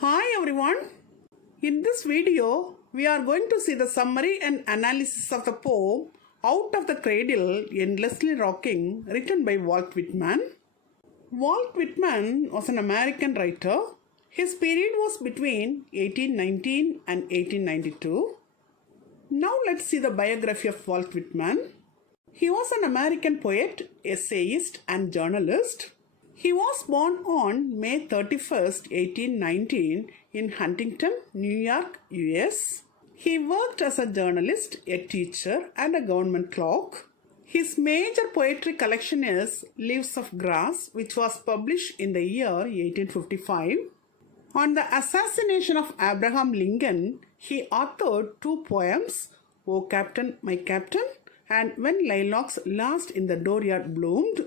Hi everyone. In this video, we are going to see the summary and analysis of the poem Out of the Cradle, Endlessly Rocking, written by Walt Whitman. Walt Whitman was an American writer. His period was between 1819 and 1892. Now let's see the biography of Walt Whitman. He was an American poet, essayist, and journalist. He was born on May 31st, 1819 in Huntington, New York, US. He worked as a journalist, a teacher, and a government clerk. His major poetry collection is Leaves of Grass, which was published in the year 1855. On the assassination of Abraham Lincoln, he authored two poems, O Captain, My Captain, and When Lilacs Last in the Dooryard Bloomed.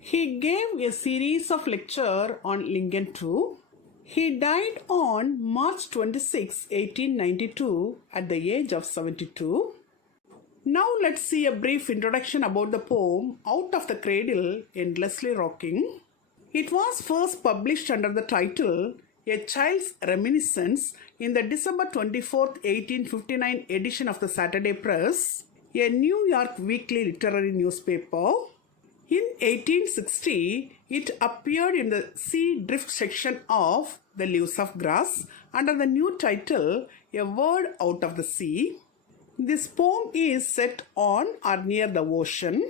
He gave a series of lectures on Lincoln too. He died on March 26, 1892 at the age of 72. Now let's see a brief introduction about the poem Out of the Cradle, Endlessly Rocking. It was first published under the title A Child's Reminiscence in the December 24, 1859 edition of the Saturday Press, a New York weekly literary newspaper. In 1860, it appeared in the Sea Drift section of The Leaves of Grass under the new title A Word Out of the Sea. This poem is set on or near the ocean.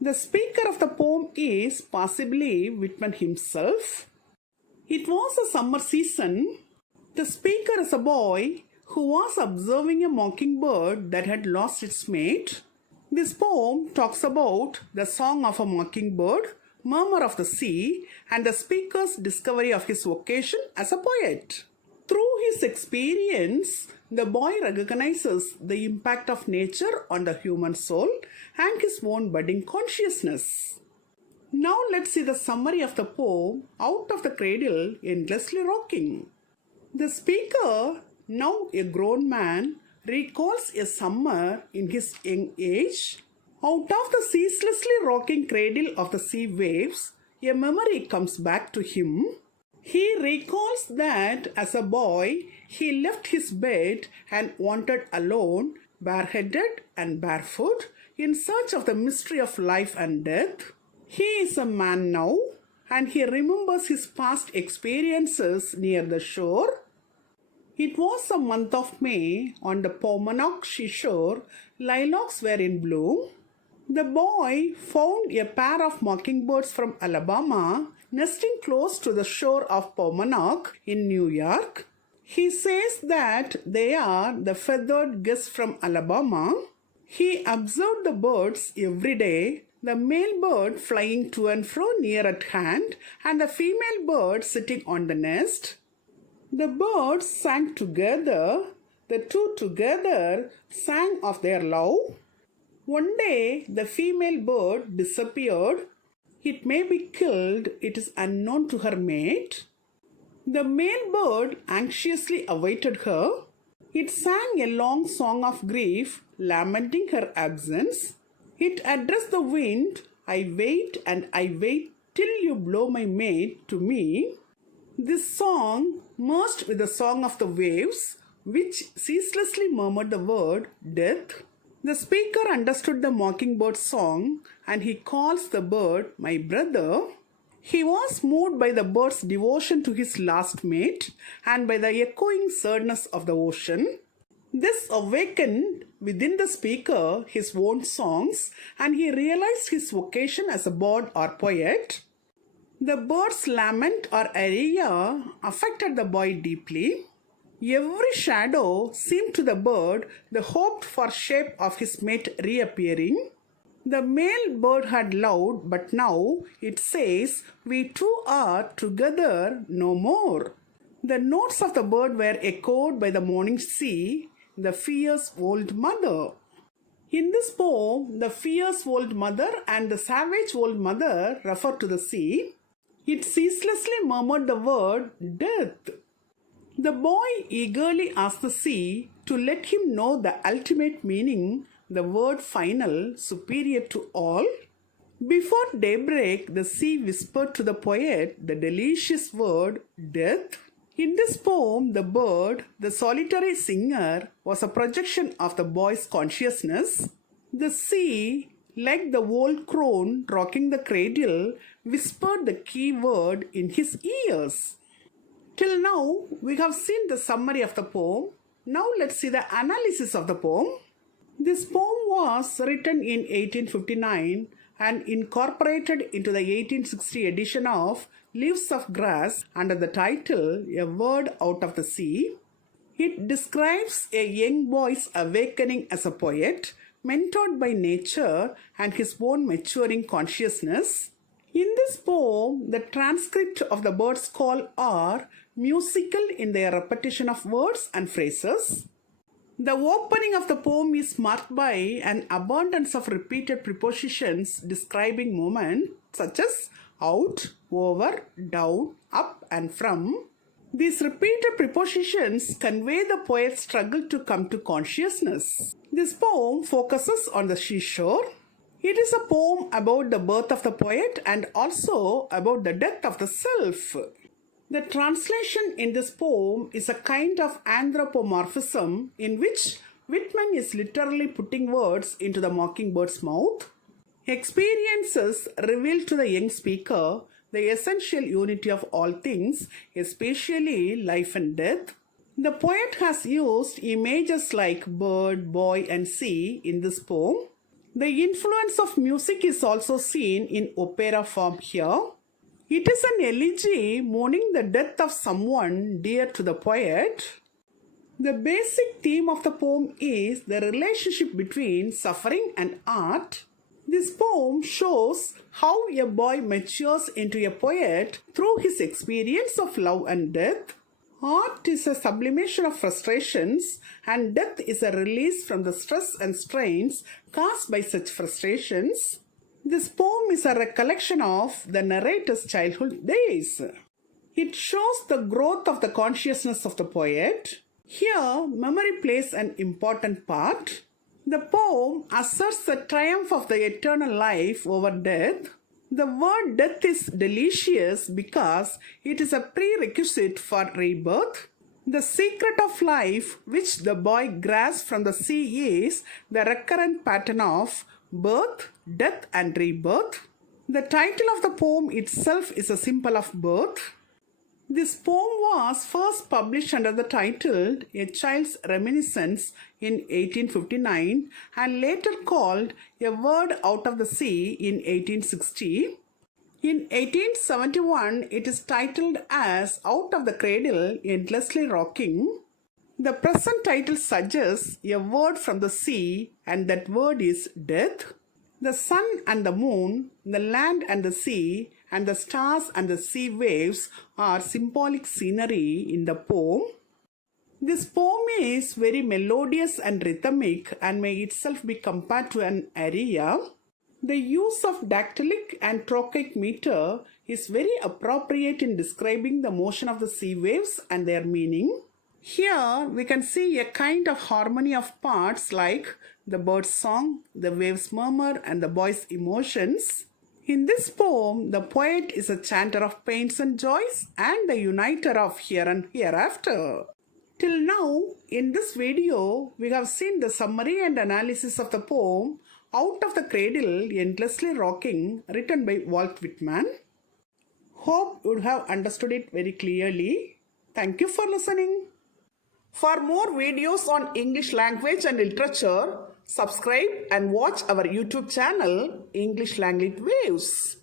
The speaker of the poem is possibly Whitman himself. It was a summer season. The speaker is a boy who was observing a mockingbird that had lost its mate. This poem talks about the song of a mockingbird, murmur of the sea, and the speaker's discovery of his vocation as a poet. Through his experience, the boy recognizes the impact of nature on the human soul and his own budding consciousness. Now let's see the summary of the poem Out of the Cradle, Endlessly Rocking. The speaker, now a grown man, recalls a summer in his young age. Out of the ceaselessly rocking cradle of the sea waves, a memory comes back to him. He recalls that as a boy, he left his bed and wandered alone, bareheaded and barefoot, in search of the mystery of life and death. He is a man now, and he remembers his past experiences near the shore. It was the month of May. On the Paumanok seashore, lilacs were in bloom. The boy found a pair of mockingbirds from Alabama nesting close to the shore of Paumanok in New York. He says that they are the feathered guests from Alabama. He observed the birds every day, the male bird flying to and fro near at hand, and the female bird sitting on the nest. The birds sang together. The two together sang of their love. One day, the female bird disappeared. It may be killed. It is unknown to her mate. The male bird anxiously awaited her. It sang a long song of grief, lamenting her absence. It addressed the wind, I wait and I wait till you blow my mate to me. This song merged with the song of the waves, which ceaselessly murmured the word death. The speaker understood the mockingbird's song, and he calls the bird my brother. He was moved by the bird's devotion to his last mate and by the echoing sadness of the ocean. This awakened within the speaker his own songs, and he realized his vocation as a bard or poet. The bird's lament or aria affected the boy deeply. Every shadow seemed to the bird the hoped for shape of his mate reappearing. The male bird had loved, but now it says, we two are together no more. The notes of the bird were echoed by the morning sea, the fierce old mother. In this poem, the fierce old mother and the savage old mother refer to the sea. It ceaselessly murmured the word death. The boy eagerly asked the sea to let him know the ultimate meaning, the word final, superior to all. Before daybreak, the sea whispered to the poet the delicious word death. In this poem, the bird, the solitary singer, was a projection of the boy's consciousness. The sea, like the old crone rocking the cradle, whispered the key word in his ears. Till now, we have seen the summary of the poem. Now let's see the analysis of the poem. This poem was written in 1859 and incorporated into the 1860 edition of Leaves of Grass under the title A Word Out of the Sea. It describes a young boy's awakening as a poet, mentored by nature and his own maturing consciousness. In this poem, the transcript of the bird's call are musical in their repetition of words and phrases. The opening of the poem is marked by an abundance of repeated prepositions describing movement such as out, over, down, up, and from. These repeated prepositions convey the poet's struggle to come to consciousness. This poem focuses on the seashore. It is a poem about the birth of the poet and also about the death of the self. The translation in this poem is a kind of anthropomorphism in which Whitman is literally putting words into the mockingbird's mouth. Experiences reveal to the young speaker the essential unity of all things, especially life and death. The poet has used images like bird, boy, and sea in this poem. The influence of music is also seen in opera form here. It is an elegy mourning the death of someone dear to the poet. The basic theme of the poem is the relationship between suffering and art. This poem shows how a boy matures into a poet through his experience of love and death. Art is a sublimation of frustrations, and death is a release from the stress and strains caused by such frustrations. This poem is a recollection of the narrator's childhood days. It shows the growth of the consciousness of the poet. Here, memory plays an important part. The poem asserts the triumph of the eternal life over death. The word death is delicious because it is a prerequisite for rebirth. The secret of life which the boy grasps from the sea is the recurrent pattern of birth, death, and rebirth. The title of the poem itself is a symbol of birth. This poem was first published under the title A Child's Reminiscence in 1859 and later called A Word Out of the Sea in 1860. In 1871, it is titled as Out of the Cradle, Endlessly Rocking. The present title suggests a word from the sea, and that word is death. The sun and the moon, the land and the sea, and the stars and the sea waves are symbolic scenery in the poem. This poem is very melodious and rhythmic and may itself be compared to an aria. The use of dactylic and trochaic meter is very appropriate in describing the motion of the sea waves and their meaning. Here we can see a kind of harmony of parts like the bird's song, the waves' murmur, and the boy's emotions. In this poem, the poet is a chanter of pains and joys and the uniter of here and hereafter. Till now, in this video, we have seen the summary and analysis of the poem Out of the Cradle, Endlessly Rocking, written by Walt Whitman. Hope you would have understood it very clearly. Thank you for listening. For more videos on English language and literature, subscribe and watch our YouTube channel, English Language Waves.